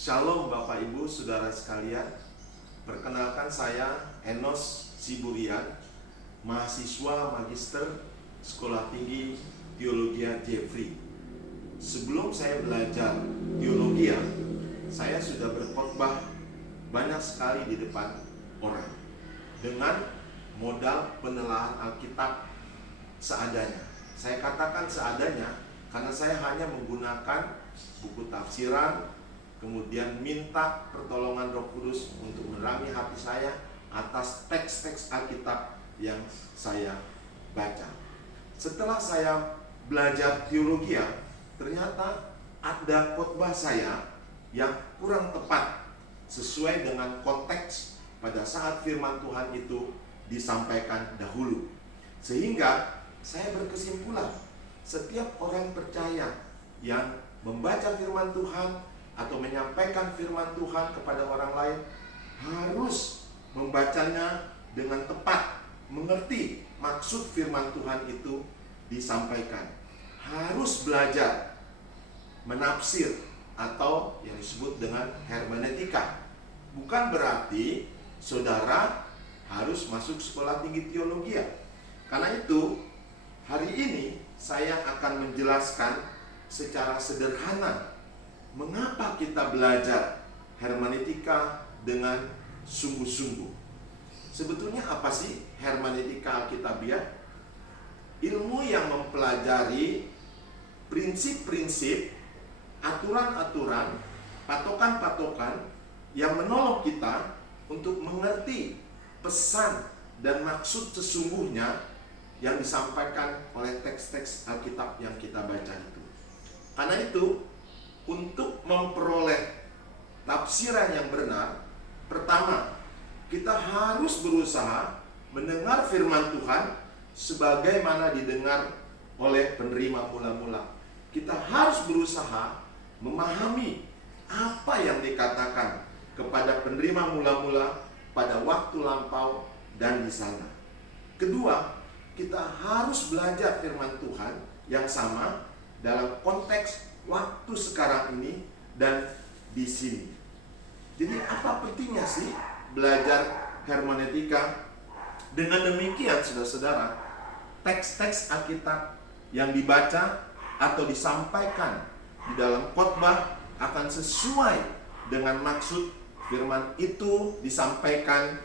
Shalom Bapak Ibu Saudara sekalian. Perkenalkan saya Enos Siburian, mahasiswa magister Sekolah Tinggi Teologia Jeffrey. Sebelum saya belajar teologi, saya sudah berkhotbah banyak sekali di depan orang dengan modal penelaahan Alkitab seadanya. Saya katakan seadanya karena saya hanya menggunakan buku tafsiran, kemudian minta pertolongan Roh Kudus untuk menerangi hati saya atas teks-teks Alkitab yang saya baca. Setelah saya belajar teologi, ternyata ada khotbah saya yang kurang tepat sesuai dengan konteks pada saat firman Tuhan itu disampaikan dahulu. Sehingga saya berkesimpulan, setiap orang percaya yang membaca firman Tuhan atau menyampaikan firman Tuhan kepada orang lain harus membacanya dengan tepat, mengerti maksud firman Tuhan itu disampaikan. Harus belajar menafsir atau yang disebut dengan hermeneutika. Bukan berarti saudara harus masuk sekolah tinggi teologi. Karena itu, hari ini saya akan menjelaskan secara sederhana mengapa kita belajar hermeneutika dengan sungguh-sungguh. Sebetulnya apa sih hermeneutika Alkitabiah? Ilmu yang mempelajari prinsip-prinsip, aturan-aturan, patokan-patokan yang menolong kita untuk mengerti pesan dan maksud sesungguhnya yang disampaikan oleh teks-teks Alkitab yang kita baca itu. Karena itu, untuk memperoleh tafsiran yang benar, pertama, kita harus berusaha mendengar firman Tuhan sebagaimana didengar oleh penerima mula-mula. Kita harus berusaha memahami apa yang dikatakan kepada penerima mula-mula pada waktu lampau dan di sana. Kedua, kita harus belajar firman Tuhan yang sama dalam konteks waktu sekarang ini dan di sini. Jadi apa pentingnya sih belajar hermeneutika? Dengan demikian, saudara-saudara, teks-teks Alkitab yang dibaca atau disampaikan di dalam khotbah akan sesuai dengan maksud firman itu disampaikan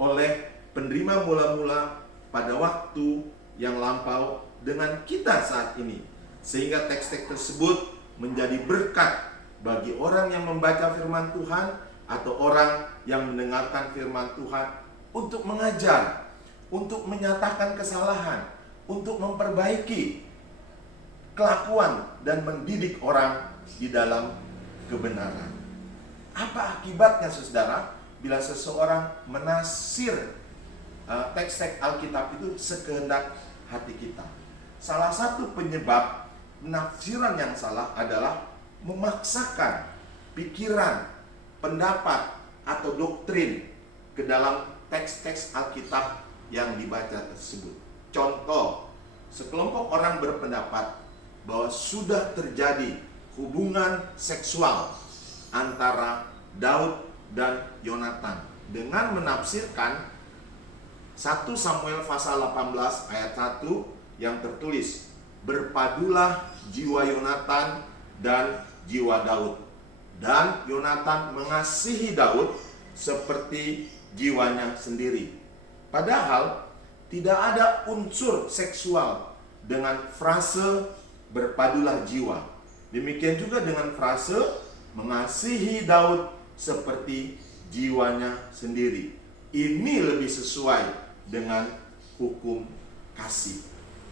oleh penerima mula-mula pada waktu yang lampau dengan kita saat ini. Sehingga teks-teks tersebut menjadi berkat bagi orang yang membaca firman Tuhan atau orang yang mendengarkan firman Tuhan untuk mengajar, untuk menyatakan kesalahan, untuk memperbaiki kelakuan dan mendidik orang di dalam kebenaran. Apa akibatnya, saudara, bila seseorang menafsir teks-teks Alkitab itu sekehendak hati kita? Salah satu penyebab penafsiran yang salah adalah memaksakan pikiran, pendapat, atau doktrin ke dalam teks-teks Alkitab yang dibaca tersebut. Contoh, sekelompok orang berpendapat bahwa sudah terjadi hubungan seksual antara Daud dan Yonatan dengan menafsirkan 1 Samuel pasal 18 ayat 1 yang tertulis, berpadulah jiwa Yonatan dan jiwa Daud, dan Yonatan mengasihi Daud seperti jiwanya sendiri. Padahal tidak ada unsur seksual dengan frase berpadulah jiwa. Demikian juga dengan frase mengasihi Daud seperti jiwanya sendiri. Ini lebih sesuai dengan hukum kasih.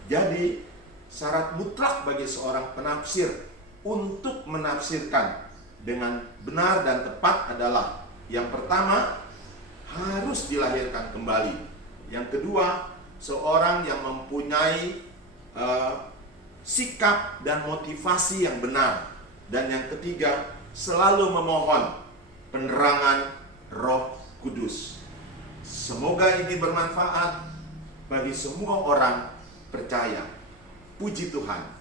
Jadi syarat mutlak bagi seorang penafsir untuk menafsirkan dengan benar dan tepat adalah, yang pertama, harus dilahirkan kembali. Yang kedua, seorang yang mempunyai sikap dan motivasi yang benar. Dan yang ketiga, selalu memohon penerangan Roh Kudus. Semoga ini bermanfaat bagi semua orang percaya. Puji Tuhan.